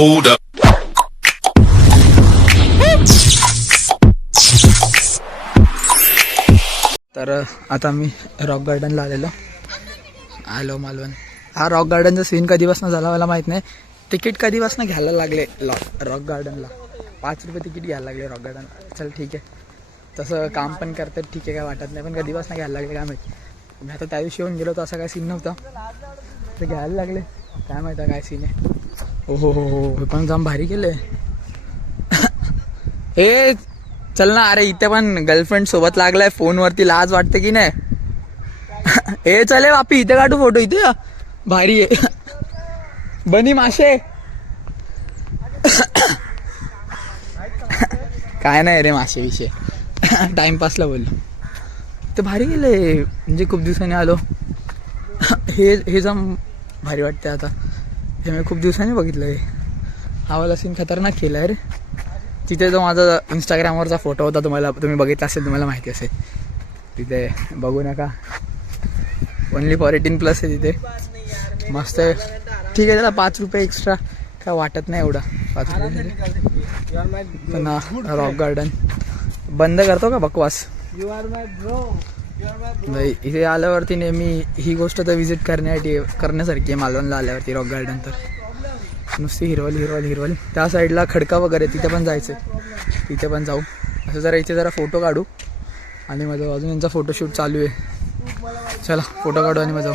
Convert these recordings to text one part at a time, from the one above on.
Hold up. तर आता मी rock गार्डनला आलो मालवण. हा रॉक गार्डनचा सीन कधीपासून झाला मला माहीत नाही. तिकीट कधीपासून घ्यायला लागले रॉक गार्डनला. 5 रुपये तिकीट घ्यायला लागले रॉक गार्डन. चल ठीक आहे, तसं काम पण करतात ठीक आहे, काय वाटत नाही. पण कधीपासून घ्यायला लागले काय माहिती. मी आता त्या दिवशी येऊन गेलो तर असा काय सीन नव्हता, ते घ्यायला लागले. काय माहिती काय सीन आहे. हो हो हो हो, हे पण जाम भारी केले. हे चल ना, अरे इथे पण गर्लफ्रेंड सोबत लागलाय फोनवरती, लाज वाटते की नाही. हे चले बापी, इथे काढू फोटो. इथे भारी आहे. बनी मासे. काय नाही रे, मासे विषय टाइमपासला बोललो. ते भारी गेले म्हणजे खूप दिवसांनी आलो. हे जाम भारी वाटते आता. हे मी खूप दिवसांनी बघितलं. हा वाला सीन खतरनाक केला आहे रे. तिथे जो माझा इंस्टाग्रामवरचा फोटो होता, तुम्ही बघितला असेल, तुम्हाला माहिती असेल. तिथे बघू नका, ओनली फॉर 18+ आहे तिथे. मस्त आहे, ठीक आहे. त्याला 5 रुपये एक्स्ट्रा काय वाटत नाही एवढा. 5 रुपये पण रॉक गार्डन बंद करतो का बकवास. नाही, इथे आल्यावरती नेहमी ही गोष्ट तर विजिट करण्यासारखी आहे मालवणला आल्यावरती. रॉक गार्डन तर नुसती हिरवली. त्या साईडला खडका वगैरे, तिथे पण जायचं, तिथे पण जाऊ. असं जरा इथे जरा फोटो काढू आणि मग अजून यांचा फोटोशूट चालू आहे. चला फोटो काढू आणि मग जाऊ.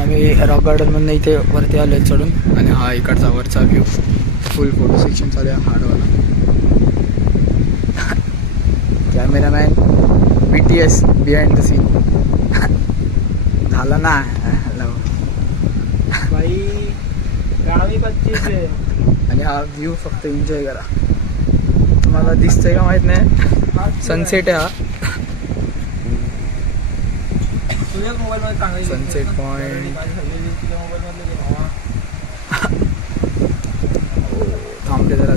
आम्ही रॉक गार्डनमधून इथे वरती आलो आहे चढून. आणि हा इकडचा वरचा व्ह्यू, फुल फोटो सेक्शन चालू आहे हार्डवाला. Cameraman BTS behind the scene झाला ना. आणि हा व्ह्यू फक्त एन्जॉय करा. तुम्हाला दिसतंय का माहित नाही, सनसेट आहे हा. Sunset point. थांबले जरा.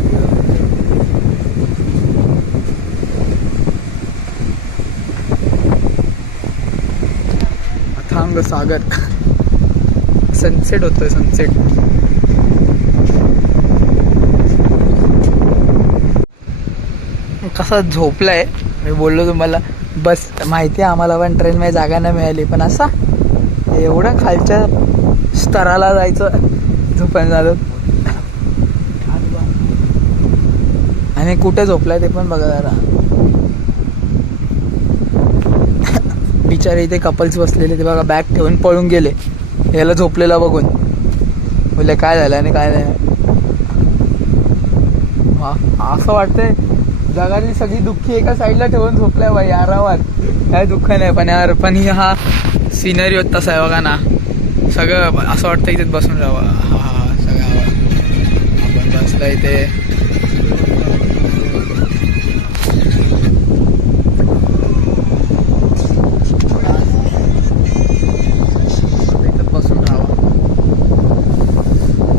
अथांग सागर. सनसेट होतोय, सनसेट. कसा झोपलाय. मी बोललो तुम्हाला बस माहिती आहे आम्हाला पण ट्रेनमध्ये जागा नाही मिळाली, पण असा एवढं खालच्या स्तराला जायचं झोपायला झालं. आणि कुठे झोपलाय ते पण बघा जरा. बिचारे इथे कपल्स बसलेले, ते बघा बॅग ठेवून पळून गेले याला झोपलेला बघून. बोलले काय झालं आणि काय नाही. असं वाटतंय जगातली सगळी दुःखी एका साईडला ठेवून झोपलाय बाई आरामात. काय दुःख नाही पण यार. पण ही हा सिनरी होत तसा आहे बघा ना. सगळं असं वाटतं इथेच बसून राहावं. हा सगळं आपण बसलं इथे. इथं बसून राहावं,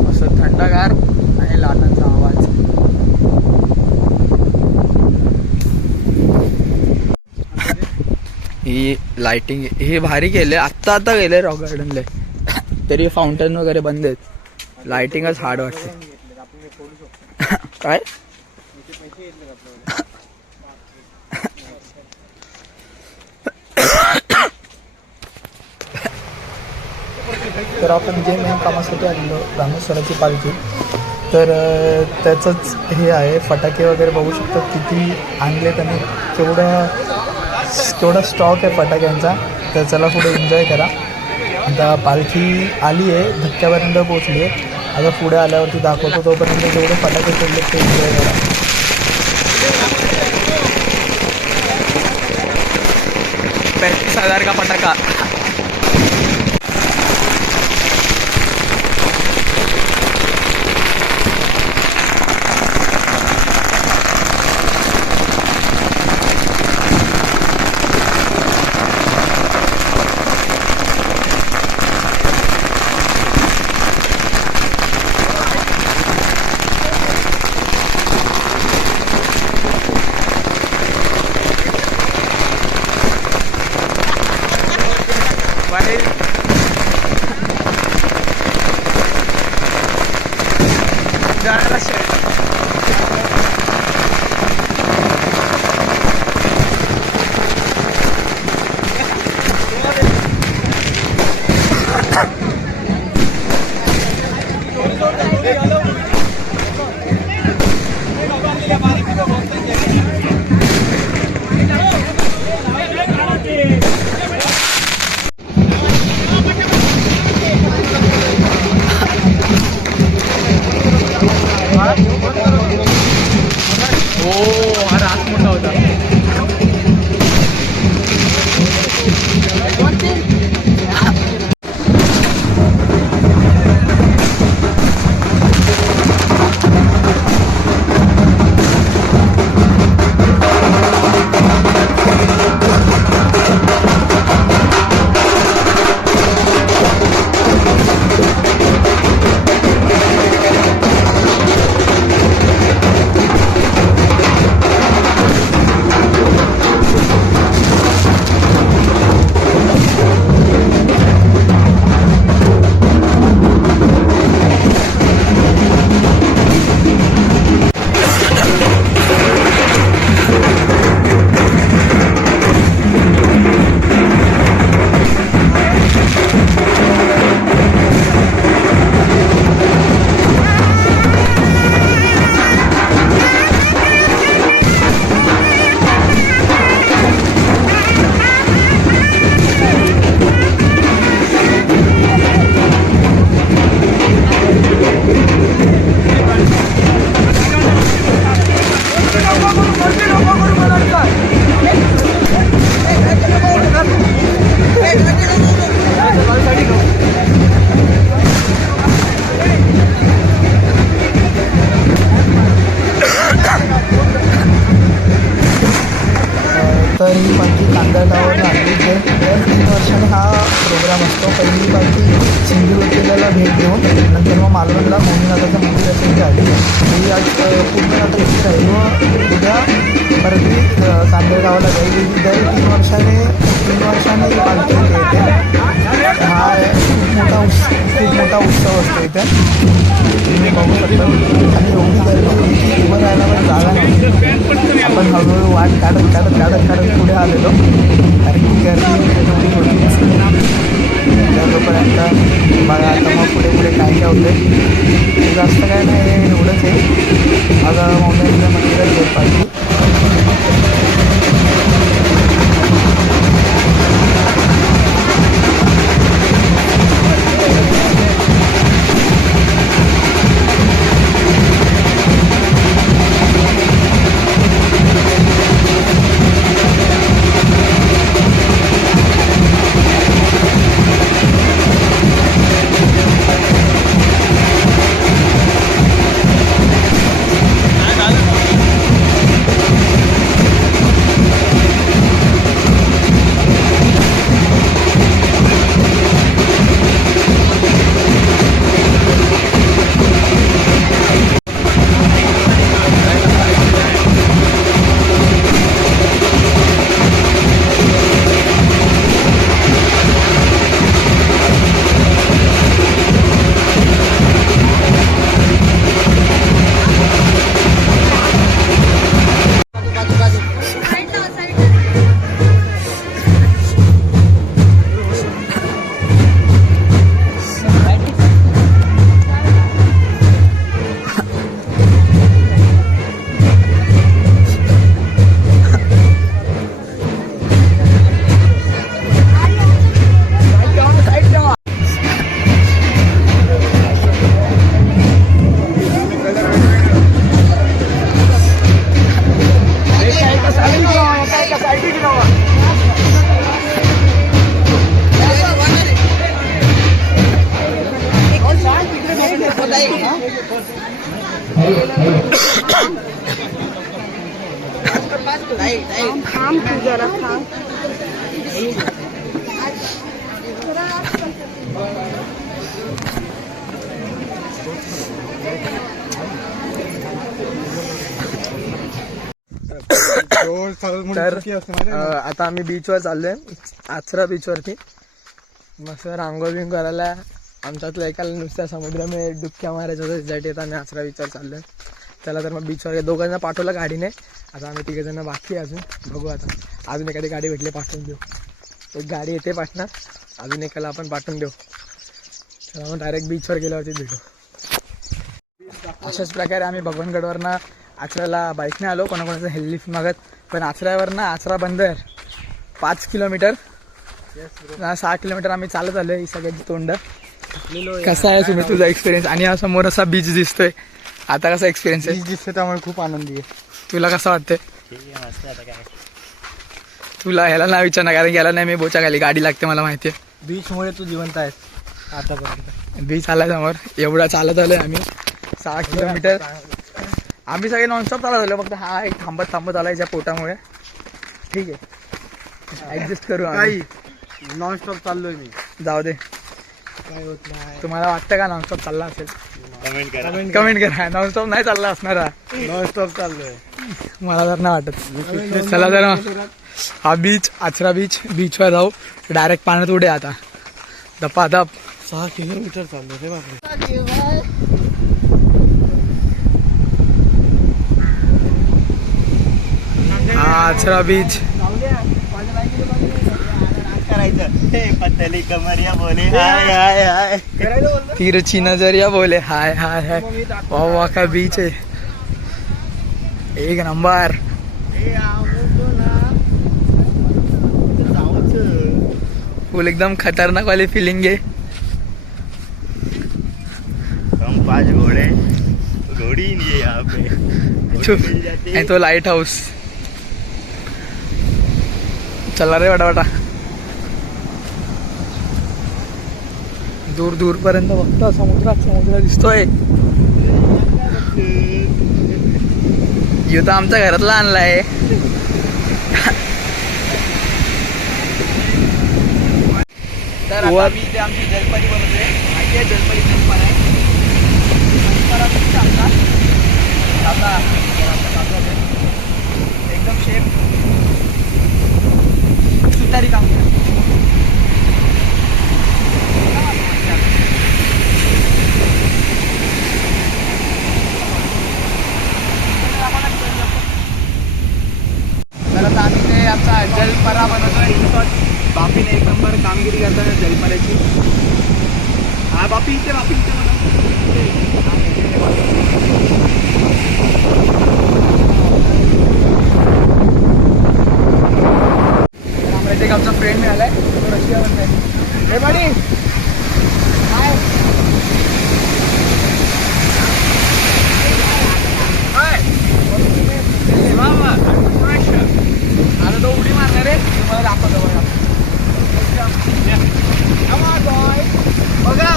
असं थंडगार आणि लाटांचा आवाज. ही लाइटिंग हे भारी केले. आत्ता गेले रॉक गार्डनला, तरी फाउंटन वगैरे बंद आहेत. लाइटिंगच हार्ड वाटते. काय तर आपण जे मेन कामासाठी आलेलो रामेश्वराची पालखी, तर त्याचंच हे आहे. फटाके वगैरे बघू शकतो किती आणलेत आणि केवढा स्टॉक आहे फटाक्यांचा. तर चला पुढे एन्जॉय करा. आता पालखी आली आहे, धक्क्यापर्यंत पोचली आहे. आता पुढे आल्यावरती दाखवतो. तोपर्यंत जेवढे फटाके फोडले ते एन्जॉय करा. 35,000 का फटाका. उन्हाळ्याला शर्ट. तर ही पालखी कांदळगावावर लागली. दर 3 वर्षाने हा प्रोग्राम असतो. पहिली पालखी सिंधुदुर्गला भेट देऊन नंतर मग मालवणला मौनीनाथाच्या मंदिराची झाली. ही आज पूर्ण आता इथे राहील व उद्या परत कांदळगावाला जाईल. दर 3 वर्षाने ही पालखी इथे येते. हा खूप मोठा उत्सव असतो इथे, तुम्ही बघू शकता. आणि एवढी गर्दी होती की उभं राहायला पण जागा नव्हती. आपण हळूहळू वाट काढत पुढे आलेलो आणि गर्दी एवढी होती. तोपर्यंत बघा आता मग पुढे काय होते. जास्त काय नाही, एवढंच आहे. माझं मौनीच्या मंदिरात गेट पाहिजे. थांब तू जरा थांब. तर आता आम्ही बीचवर चाललोय, आचरा बीचवरती. मस्त रांगोळी करायला आमच्यातलं एकाला नुसत्या समुद्रामध्ये डुबक्या मारायचं होतं, त्यासाठी आता आम्ही आचरा विचार चाललोय. त्याला तर मग बीचवर दोघांना पाठवलं गाडीने. आता आम्ही तिघंजणं बाकी आहे अजून, बघू आता अजून एखादी गाडी भेटली पाठवून देऊ. एक गाडी येते पाठणार, अजून एकाला आपण पाठवून देऊ. चला मग डायरेक्ट बीचवर गेल्यावरती भेटू. अशाच प्रकारे आम्ही भगवानगडवरनं आचऱ्याला बाईकने आलो, कोणाकोणाचं हेलिफ्ट मागत. पण आचऱ्यावरनं आचरा बंदर 5 किलोमीटर 6 किलोमीटर आम्ही चालत आलो. ही सगळ्याची तोंड. कसा आहे तुम्ही तुझा एक्सपिरियन्स? आणि हा समोर असा बीच दिसतोय, आता कसा एक्सपिरियन्स आहे? दिसतोय त्यामुळे खूप आनंदी आहे. तुला कसं वाटतंय? तुला ह्याला नाही विचारणार, कारण याला नाही मी बोचा खाली गाडी लागते मला माहिती आहे. बीचमुळे तू जिवंत आहेस आतापर्यंत. बीच आलाय समोर, एवढा चालत आलोय आम्ही 6 किलोमीटर. आम्ही सगळे नॉनस्टॉप चालत आलो, फक्त हा एक थांबत आलाय ज्या पोटामुळे. ठीक आहे, ऍडजस्ट करू आम्ही. नॉनस्टॉप चाललोय मी. जाऊ दे, काय होत नाही. तुम्हाला वाटतं का नॉनस्टॉप चालला असेल? कमेंट करा. नॉनस्टॉप नाही चालला असणार हा. नॉनस्टॉप चाललोय. मला तर नाही वाटत. चला तर हा बीच, आचरा बीचवर जाऊ. डायरेक्ट पाण्यात उडे आता धपाधप. 6 किलोमीटर चाललोय रे बापरे. हा आचरा बीच. पतली कमरिया बोले हाय हाय हाय. तिरछी नजरिया बोले हाय हाय हाय. वाह वाह का बीच आहे, एक नंबर. फुल एकदम खतरनाक वाली फीलिंग आहे. हम 5 घोड़े घोड़ी नहीं है यहाँ पे. आणि तो लाईट हाऊस. चला रे वाटा दूर पर्यंत बघता समुद्र दिसतोय. यो तर आमच्या घरातला आणलाय. तर आता मी इथे आमची जलपरी बनवते. माहिती आहे जलपरी परंपरा आहे. एकदम शेप सुतारी काम. तर आता आम्ही ते आमचा जलपरा बनवतोय. बापीने एक नंबर कामगिरी करताना जलपऱ्याची. हा बापी इथे एक आमचा फ्रेंड मिळालाय, तो रशिया बनतोय. हे बडी हाय. आता तो उडी मारणार आहे, तुम्हाला दाखवतो बघा. बघा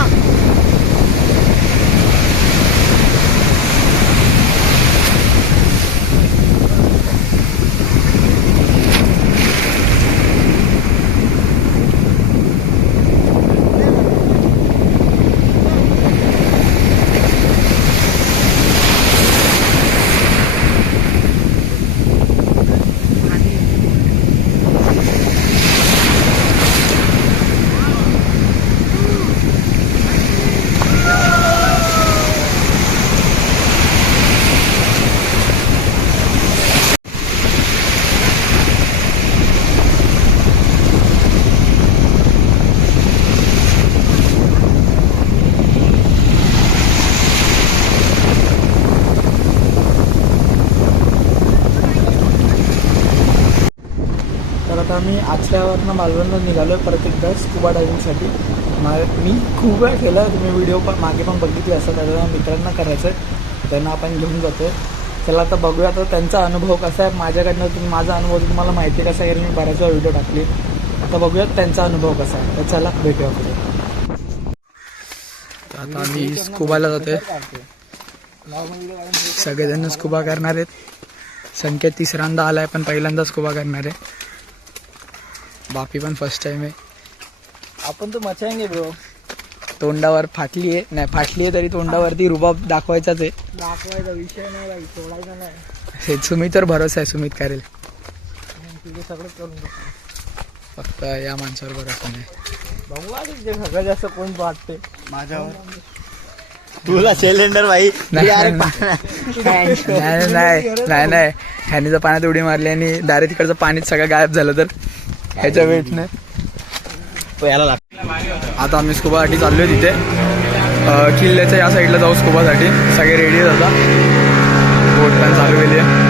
आता मी आचऱ्यावरनं मालवणला निघालो आहे परत एकदा स्कुबा डायव्हिंगसाठी. मी खूप वेळा केलं, तुम्ही व्हिडिओ पण मागे पण बघितली असं. त्याच्या मित्रांना करायचं आहे, त्यांना आपण घेऊन जातो आहे. चला आता बघूया आता त्यांचा अनुभव कसा आहे. माझ्याकडनं माझा अनुभव तुम्हाला माहिती आहे कसा आहे, मी बऱ्याच वेळा व्हिडिओ टाकले. आता बघूयात त्यांचा अनुभव कसा आहे. तर चला भेटूया पुढे. आता आम्ही स्कुबाला जातोय. सगळेजण स्कुबा करणार आहेत. संकेत तिसऱ्यांदा आलाय पण पहिल्यांदा स्कुबा करणार आहे. बापी पण फर्स्ट टाइम आहे. आपण तर मचाएंगे ब्रो. तोंडावर फाटली आहे तरी तोंडावरती रुबाब दाखवायचाच आहे. दाखवायचा विषय नाही बाई, सोडायचा नाही. हे सुमितवर भरोसा आहे, सुमित करेल. तुझे सगळं करून फक्त या माणसावर भरोसा नाही. सगळं जास्त कोण वाटते माझ्यावर तुला सिलेंडर भाई नाही नाही ह्यानी जर पाण्यात उडी मारली आणि डायरेक्ट तिकडचं पाणीच सगळं गायब झालं तर ह्याच्या वेटने याला लागतं. आता आम्ही स्कुबासाठी चाललोय तिथे किल्ल्याच्या या साईडला जाऊ स्कुबासाठी. सगळे रेडी आहेत आता. बोट पण चालू केली आहे.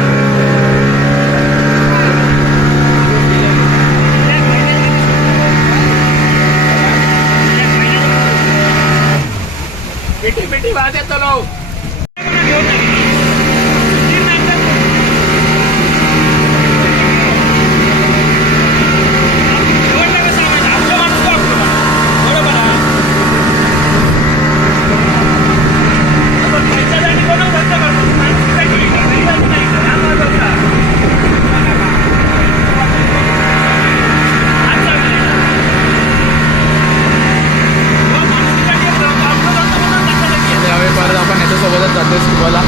सोबतच जाते स्कुबाला.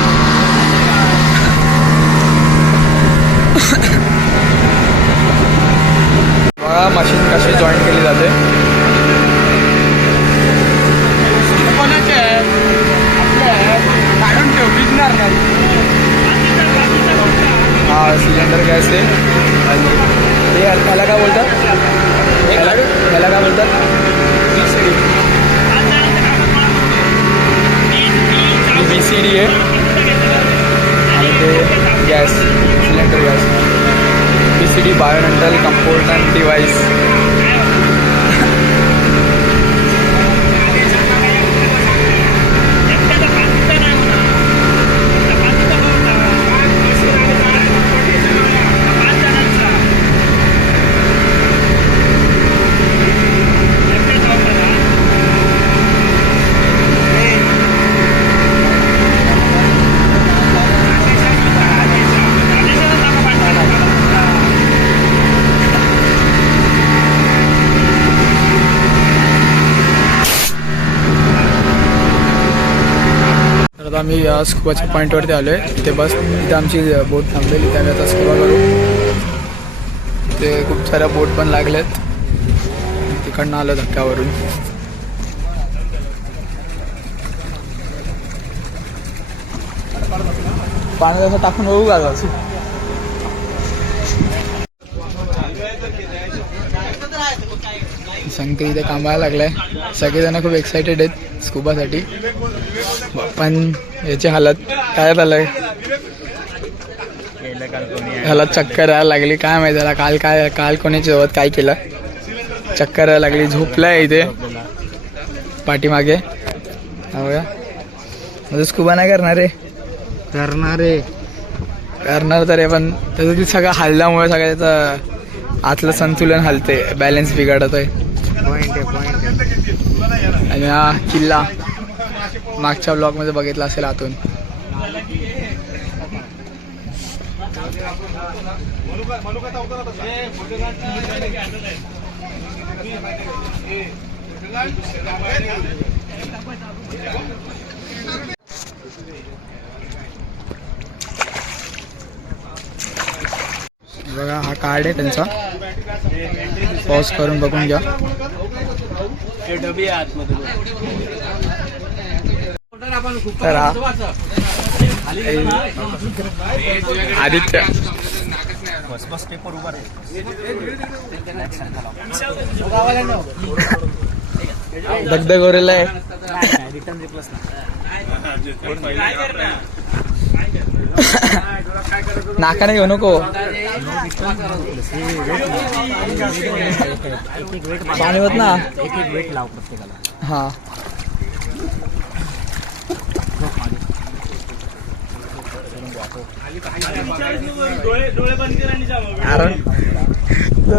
बघा मशीन कशी जॉईन केली जाते. हा सिलेंडर गॅस आहे. आणि हे ह्याला काय बोलतात ह्याला काय बोलतात BCD आहे. आणि ते गॅस सिलेंडर गॅस BCD बायोमेंटल कंपोर्टंट डिवाइस. आता आम्ही स्कुबाच्या पॉईंटवरती आलो आहे. तिथे बस इथे आमची बोट थांबलेली. त्यामुळे आता स्कुबा करू. ते खूप साऱ्या बोट पण लागल्यात. तिकडनं आलं धक्क्यावरून. पाण्यात असं टाकून बघू का असं. संकेत इथे कामाला लागलाय. सगळेजण खूप एक्सायटेड आहेत स्कुबासाठी. पण याची हालत काय झालंय ह्याला चक्कर यायला लागली. काय माहिती त्याला काल कोणी सोबत काय केलं. चक्कर यायला लागली. झोपलाय इथे पाठीमागे. बघा म्हणजे स्कुबा नाही करणार आहे. करणार तर आहे पण त्याचं ती सगळं हल्ल्यामुळे सगळं त्याचं आतलं संतुलन हलते. बॅलन्स बिघडत आहे. आणि हा किल्ला मागच्या ब्लॉगमध्ये बघितला असेल आतून. बघा हा कार्ड आहे त्यांचा. पॉज करून बघून घ्या. तर आदित्य दगदग गोरेला आहे. नाकाने घेऊ नको. पाणी होत ना. हा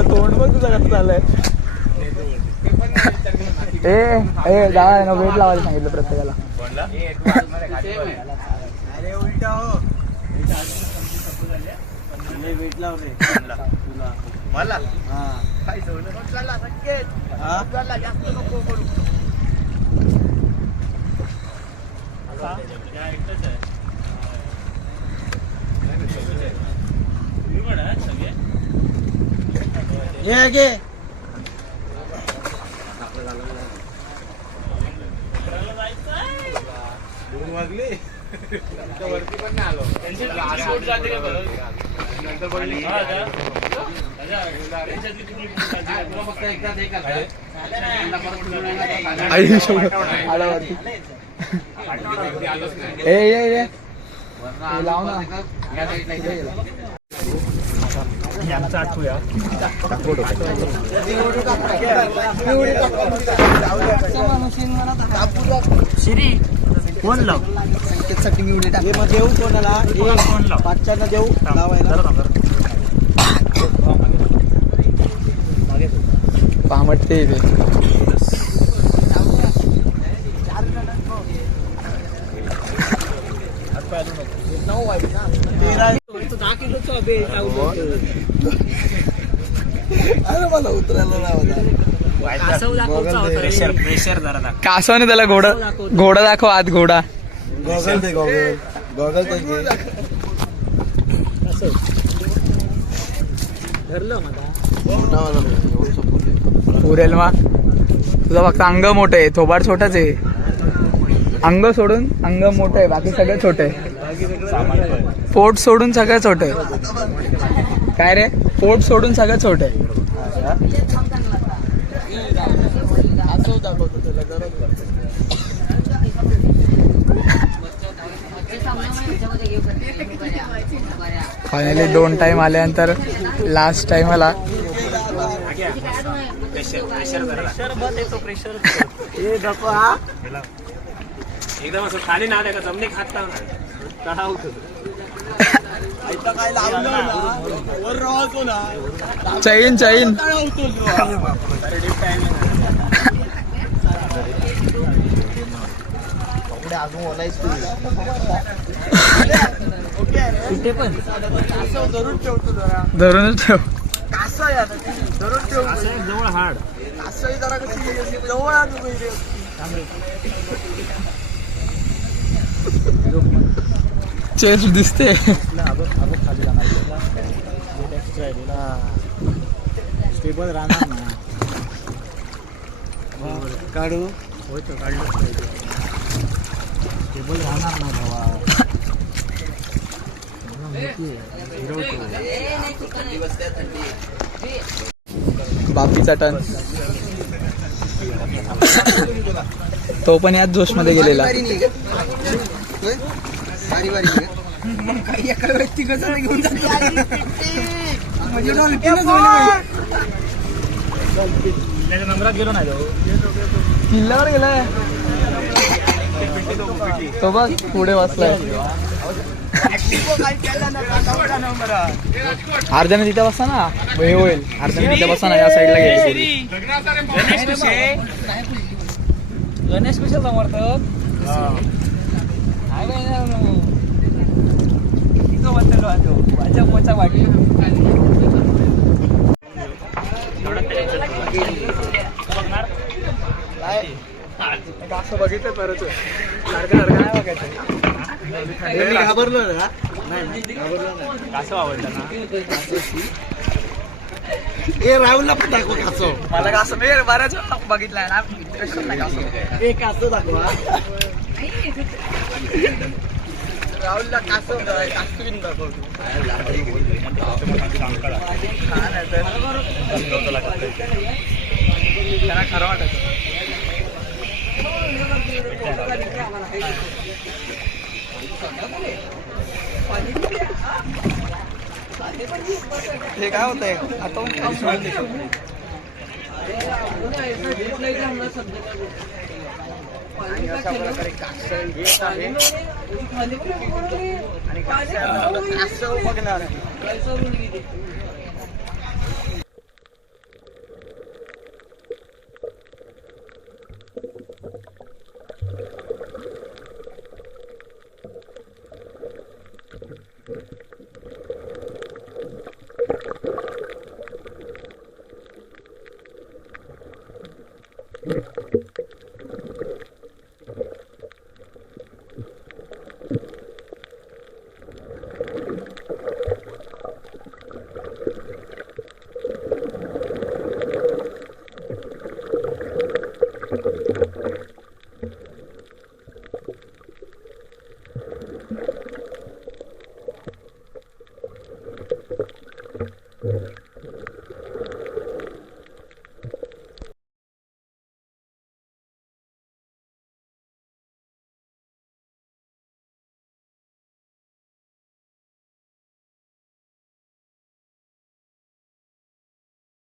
तोंड पण तुझं कसं चाललंय. ए जा ना वेट लावायला सांगितलं प्रत्येकाला. लाव ना श्री कोण लाव त्यासाठी मी उडी टाक मग देऊ कोणाला कोण लाव पाचच्यांना देऊ लावायला पामटते इथे मला उतरायला कासवाने त्याला घोडा दाखव आत घोडा गॉगल दे गॉगल पुरेल मा तुझा फक्त अंग मोठं आहे थोबाड छोटाच आहे अंग सोडून अंग मोठं आहे बाकी सगळं छोटं आहे पोट सोडून सगळं छोटं आहे काय रे पोट सोडून सगळं छोटं आहे फायनली 2 टाइम आल्यानंतर लास्ट टाइम आला एकदम असं खाली ना का जमणे खाता चैन चैन धरूनच ठेव जवळ हाड चेस्ट दिसते स्टेबल राहणार ना काढू स्टेबल राहणार ना भावा बापीचा टन तो पण याच जोश मध्ये गेलेला नंबरात गेलो नाही किल्ल्यावर गेलाय तो बघ पुढे वाचलाय अर्ध्याने तिथे बसता ना हे होईल अर्ध्याने तिथे बसा ना या साईडला गेली गणेश कुशल समर्थक भाजपचा वाटी असं बघितलं परत सारखं सारखं नाही बघायचं घाबरलो ना कसं आवडलं ना ए राहुलला पण दाखव कासव मला का असं मी बऱ्याच वेळा बघितलंय ना इंटरेस्ट नाही कासव एक कासव दाखवा राहुलला कासव कासवीन दाखवतो त्यांना खरं वाटत हे काय होत आहे आता अशा प्रकारे कासव घेत आहे आणि कासव बघणार आहे